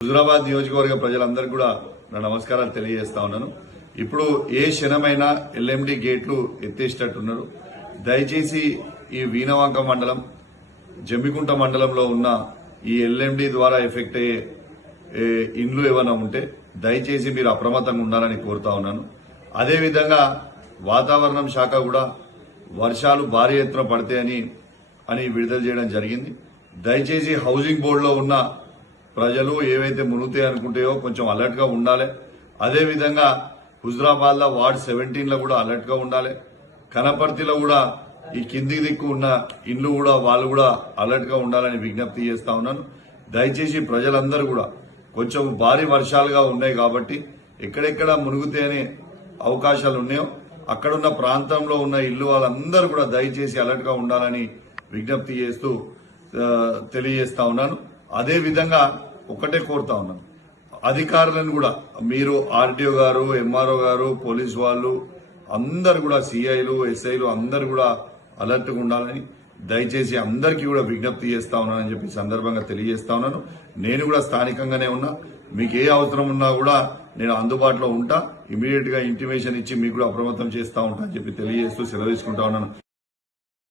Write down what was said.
హుజురాబాద్ నియోజకవర్గ ప్రజలందరికీ కూడా నా నమస్కారాలు తెలియజేస్తా ఉన్నాను. ఇప్పుడు ఏ క్షణమైనా ఎల్ఎండి గేట్లు ఎత్తేసేటట్టున్నారు. దయచేసి ఈ వీణవాంక మండలం జమ్మికుంట మండలంలో ఉన్న ఈ ఎల్ఎండి ద్వారా ఎఫెక్ట్ అయ్యే ఇండ్లు ఏమైనా ఉంటే దయచేసి మీరు అప్రమత్తంగా ఉండాలని కోరుతా ఉన్నాను. అదేవిధంగా వాతావరణం శాఖ కూడా వర్షాలు భారీ ఎత్తున పడతాయని అని విడుదల చేయడం జరిగింది. దయచేసి హౌసింగ్ బోర్డులో ఉన్న ప్రజలు ఏవైతే మునుగుతాయి అనుకుంటాయో కొంచెం అలర్ట్గా ఉండాలి. అదేవిధంగా హుజరాబాద్లో వార్డ్ సెవెంటీన్లో కూడా అలర్ట్గా ఉండాలి. కనపర్తిలో కూడా ఈ కింది దిక్కు ఉన్న ఇండ్లు కూడా వాళ్ళు కూడా అలర్ట్గా ఉండాలని విజ్ఞప్తి చేస్తా ఉన్నాను. దయచేసి ప్రజలందరూ కూడా కొంచెం భారీ వర్షాలుగా ఉన్నాయి కాబట్టి ఎక్కడెక్కడ మునుగుతాయనే అవకాశాలు ఉన్నాయో అక్కడున్న ప్రాంతంలో ఉన్న ఇల్లు వాళ్ళందరూ కూడా దయచేసి అలర్ట్గా ఉండాలని విజ్ఞప్తి చేస్తూ తెలియజేస్తా ఉన్నాను. అదే విధంగా ఒకటే కోరుతా ఉన్నాను అధికారులను కూడా మీరు ఆర్డీఓ గారు ఎంఆర్ఓ గారు పోలీస్ వాళ్ళు అందరు కూడా సిఐలు ఎస్ఐలు అందరు కూడా అలర్ట్గా ఉండాలని దయచేసి అందరికీ కూడా విజ్ఞప్తి చేస్తా ఉన్నానని చెప్పి సందర్భంగా తెలియజేస్తా ఉన్నాను. నేను కూడా స్థానికంగానే ఉన్నా. మీకు ఏ అవసరం ఉన్నా కూడా నేను అందుబాటులో ఉంటా. ఇమీడియట్గా ఇంటిమేషన్ ఇచ్చి మీకు కూడా అప్రమత్తం చేస్తా ఉంటా అని చెప్పి తెలియజేస్తూ సెలవు తీసుకుంటా ఉన్నాను.